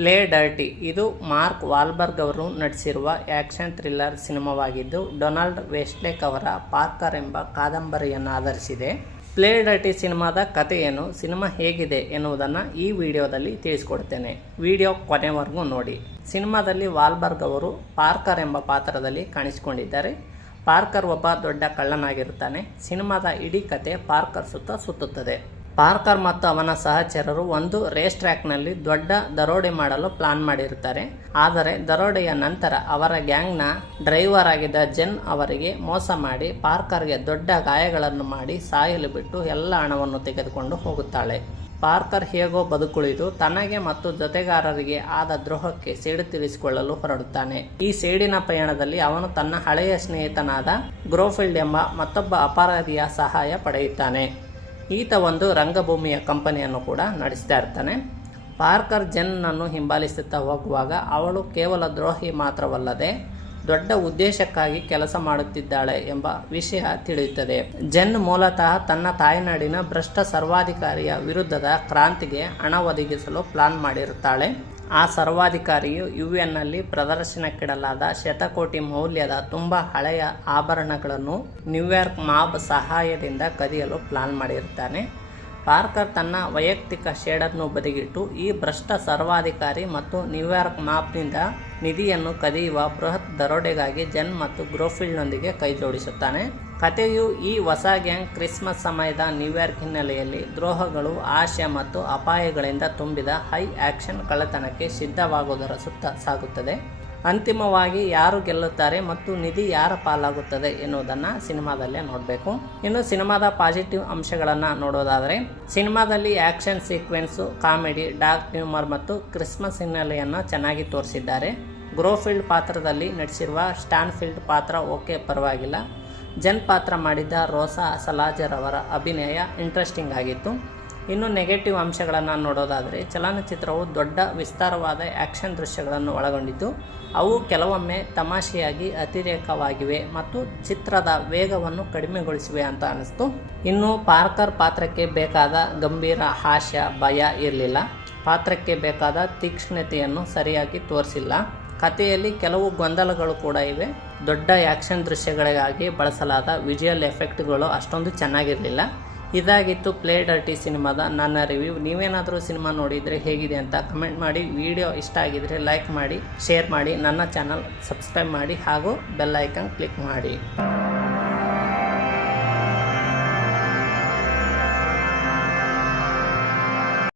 Play dirty ಇದು mark ವಾಲ್ಬರ್ಗ್ ಅವರು ನಟಿಸಿರುವ action thriller ಸಿನಿಮಾವಾಗಿದ್ದು Donald ವೆಸ್ಟ್ಲೇಕ್ ಅವರ ಪಾರ್ಕರ್ ಎಂಬ ಕಾದಂಬರಿಯನ್ನು ಆಧರಿಸಿದೆ. ಪ್ಲೇ ಡರ್ಟಿ ಸಿನಿಮಾದ ಕಥೆ ಏನು, ಸಿನಿಮಾ ಹೇಗಿದೆ ಎನ್ನುವುದನ್ನು ಈ ವಿಡಿಯೋದಲ್ಲಿ ತಿಳಿಸ್ಕೊಡ್ತೇನೆ. ವಿಡಿಯೋ ಕೊನೆವರೆಗೂ ನೋಡಿ. ಸಿನಿಮಾದಲ್ಲಿ ವಾಲ್ಬರ್ಗ್ ಅವರು ಪಾರ್ಕರ್ ಎಂಬ ಪಾತ್ರದಲ್ಲಿ ಕಾಣಿಸಿಕೊಂಡಿದ್ದಾರೆ. ಪಾರ್ಕರ್ ಒಬ್ಬ ದೊಡ್ಡ ಕಳ್ಳನಾಗಿರುತ್ತಾನೆ. ಸಿನಿಮಾದ ಇಡೀ ಕತೆ ಪಾರ್ಕರ್ ಸುತ್ತುತ್ತದೆ. ಪಾರ್ಕರ್ ಮತ್ತು ಅವನ ಸಹಚರರು ಒಂದು ರೇಸ್ ಟ್ರ್ಯಾಕ್ನಲ್ಲಿ ದೊಡ್ಡ ದರೋಡೆ ಮಾಡಲು ಪ್ಲಾನ್ ಮಾಡಿರುತ್ತಾರೆ. ಆದರೆ ದರೋಡೆಯ ನಂತರ ಅವರ ಗ್ಯಾಂಗ್ನ ಡ್ರೈವರ್ ಆಗಿದ್ದ ಜೆನ್ ಅವರಿಗೆ ಮೋಸ ಮಾಡಿ ಪಾರ್ಕರ್ಗೆ ದೊಡ್ಡ ಗಾಯಗಳನ್ನು ಮಾಡಿ ಸಾಯಲು ಬಿಟ್ಟು ಎಲ್ಲ ಹಣವನ್ನು ತೆಗೆದುಕೊಂಡು ಹೋಗುತ್ತಾಳೆ. ಪಾರ್ಕರ್ ಹೇಗೋ ಬದುಕುಳಿದು ತನಗೆ ಮತ್ತು ಜೊತೆಗಾರರಿಗೆ ಆದ ದ್ರೋಹಕ್ಕೆ ಸೇಡು ತೀರಿಸಿಕೊಳ್ಳಲು ಹೊರಡುತ್ತಾನೆ. ಈ ಸೇಡಿನ ಪಯಣದಲ್ಲಿ ಅವನು ತನ್ನ ಹಳೆಯ ಸ್ನೇಹಿತನಾದ ಗ್ರೋಫೀಲ್ಡ್ ಎಂಬ ಮತ್ತೊಬ್ಬ ಅಪರಾಧಿಯ ಸಹಾಯ ಪಡೆಯುತ್ತಾನೆ. ಈತ ಒಂದು ರಂಗಭೂಮಿಯ ಕಂಪನಿಯನ್ನು ಕೂಡ ನಡೆಸ್ತಾ ಇರ್ತಾನೆ. ಪಾರ್ಕರ್ ಜೆನ್ನನ್ನು ಹಿಂಬಾಲಿಸುತ್ತಾ ಹೋಗುವಾಗ ಅವಳು ಕೇವಲ ದ್ರೋಹಿ ಮಾತ್ರವಲ್ಲದೆ ದೊಡ್ಡ ಉದ್ದೇಶಕ್ಕಾಗಿ ಕೆಲಸ ಮಾಡುತ್ತಿದ್ದಾಳೆ ಎಂಬ ವಿಷಯ ತಿಳಿಯುತ್ತದೆ. ಜೆನ್ ಮೂಲತಃ ತನ್ನ ತಾಯ್ನಾಡಿನ ಭ್ರಷ್ಟ ಸರ್ವಾಧಿಕಾರಿಯ ವಿರುದ್ಧದ ಕ್ರಾಂತಿಗೆ ಹಣ ಒದಗಿಸಲು ಪ್ಲಾನ್ ಮಾಡಿರುತ್ತಾಳೆ. ಆ ಸರ್ವಾಧಿಕಾರಿಯು ಯುಎನ್ನಲ್ಲಿ ಪ್ರದರ್ಶನಕ್ಕಿಡಲಾದ ಶತಕೋಟಿ ಮೌಲ್ಯದ ತುಂಬ ಹಳೆಯ ಆಭರಣಗಳನ್ನು ನ್ಯೂಯಾರ್ಕ್ ಮಾಬ್ ಸಹಾಯದಿಂದ ಕದಿಯಲು ಪ್ಲಾನ್ ಮಾಡಿರುತ್ತಾನೆ. ಪಾರ್ಕರ್ ತನ್ನ ವೈಯಕ್ತಿಕ ಶೇಡನ್ನು ಬದಿಗಿಟ್ಟು ಈ ಭ್ರಷ್ಟ ಸರ್ವಾಧಿಕಾರಿ ಮತ್ತು ನ್ಯೂಯಾರ್ಕ್ ಮಾಬ್ನಿಂದ ನಿಧಿಯನ್ನು ಕದಿಯುವ ಬೃಹತ್ ದರೋಡೆಗಾಗಿ ಜೆನ್ ಮತ್ತು ಗ್ರೋಫೀಲ್ಡ್ನೊಂದಿಗೆ ಕೈಜೋಡಿಸುತ್ತಾನೆ. ಕಥೆಯು ಈ ಹೊಸ ಗ್ಯಾಂಗ್ ಕ್ರಿಸ್ಮಸ್ ಸಮಯದ ನ್ಯೂಯಾರ್ಕ್ ಹಿನ್ನೆಲೆಯಲ್ಲಿ ದ್ರೋಹಗಳು, ಆಶೆ ಮತ್ತು ಅಪಾಯಗಳಿಂದ ತುಂಬಿದ ಹೈ ಆಕ್ಷನ್ ಕಳ್ಳತನಕ್ಕೆ ಸಿದ್ಧವಾಗುವುದರ ಸುತ್ತ ಸಾಗುತ್ತದೆ. ಅಂತಿಮವಾಗಿ ಯಾರು ಗೆಲ್ಲುತ್ತಾರೆ ಮತ್ತು ನಿಧಿ ಯಾರ ಪಾಲಾಗುತ್ತದೆ ಎನ್ನುವುದನ್ನು ಸಿನಿಮಾದಲ್ಲೇ ನೋಡಬೇಕು. ಇನ್ನು ಸಿನಿಮಾದ ಪಾಸಿಟಿವ್ ಅಂಶಗಳನ್ನು ನೋಡೋದಾದರೆ ಸಿನಿಮಾದಲ್ಲಿ action sequence, comedy, dark humour ಮತ್ತು ಕ್ರಿಸ್ಮಸ್ ಹಿನ್ನೆಲೆಯನ್ನು ಚೆನ್ನಾಗಿ ತೋರಿಸಿದ್ದಾರೆ. ಗ್ರೋಫೀಲ್ಡ್ ಪಾತ್ರದಲ್ಲಿ ನಟಿಸಿರುವ ಸ್ಟ್ಯಾನ್ಫೀಲ್ಡ್ ಪಾತ್ರ ಓಕೆ, ಪರವಾಗಿಲ್ಲ. ಜೆನ್ ಪಾತ್ರ ಮಾಡಿದ್ದ ರೋಸಾ ಸಲಾಜರ್ ಅವರ ಅಭಿನಯ ಇಂಟ್ರೆಸ್ಟಿಂಗ್ ಆಗಿತ್ತು. ಇನ್ನು ನೆಗೆಟಿವ್ ಅಂಶಗಳನ್ನು ನೋಡೋದಾದರೆ ಚಲನಚಿತ್ರವು ದೊಡ್ಡ ವಿಸ್ತಾರವಾದ ಆ್ಯಕ್ಷನ್ ದೃಶ್ಯಗಳನ್ನು ಒಳಗೊಂಡಿದ್ದು ಅವು ಕೆಲವೊಮ್ಮೆ ತಮಾಷೆಯಾಗಿ ಅತಿರೇಕವಾಗಿವೆ ಮತ್ತು ಚಿತ್ರದ ವೇಗವನ್ನು ಕಡಿಮೆಗೊಳಿಸಿವೆ ಅಂತ ಅನ್ನಿಸ್ತು. ಇನ್ನು ಪಾರ್ಕರ್ ಪಾತ್ರಕ್ಕೆ ಬೇಕಾದ ಗಂಭೀರ ಹಾಸ್ಯ, ಭಯ ಇರಲಿಲ್ಲ. ಪಾತ್ರಕ್ಕೆ ಬೇಕಾದ ತೀಕ್ಷ್ಣತೆಯನ್ನು ಸರಿಯಾಗಿ ತೋರಿಸಿಲ್ಲ. ಕಥೆಯಲ್ಲಿ ಕೆಲವು ಗೊಂದಲಗಳು ಕೂಡ ಇವೆ. ದೊಡ್ಡ ಆ್ಯಕ್ಷನ್ ದೃಶ್ಯಗಳಿಗಾಗಿ ಬಳಸಲಾದ ವಿಜುವಲ್ ಎಫೆಕ್ಟ್ಗಳು ಅಷ್ಟೊಂದು ಚೆನ್ನಾಗಿರಲಿಲ್ಲ. ಇದಾಗಿತ್ತು ಪ್ಲೇ ಡರ್ಟಿ ಸಿನಿಮಾದ ನನ್ನ ರಿವ್ಯೂ. ನೀವೇನಾದರೂ ಸಿನಿಮಾ ನೋಡಿದರೆ ಹೇಗಿದೆ ಅಂತ ಕಮೆಂಟ್ ಮಾಡಿ. ವಿಡಿಯೋ ಇಷ್ಟ ಆಗಿದರೆ ಲೈಕ್ ಮಾಡಿ, ಶೇರ್ ಮಾಡಿ, ನನ್ನ ಚಾನಲ್ ಸಬ್ಸ್ಕ್ರೈಬ್ ಮಾಡಿ ಹಾಗೂ ಬೆಲ್ ಐಕಾನ್ ಕ್ಲಿಕ್ ಮಾಡಿ.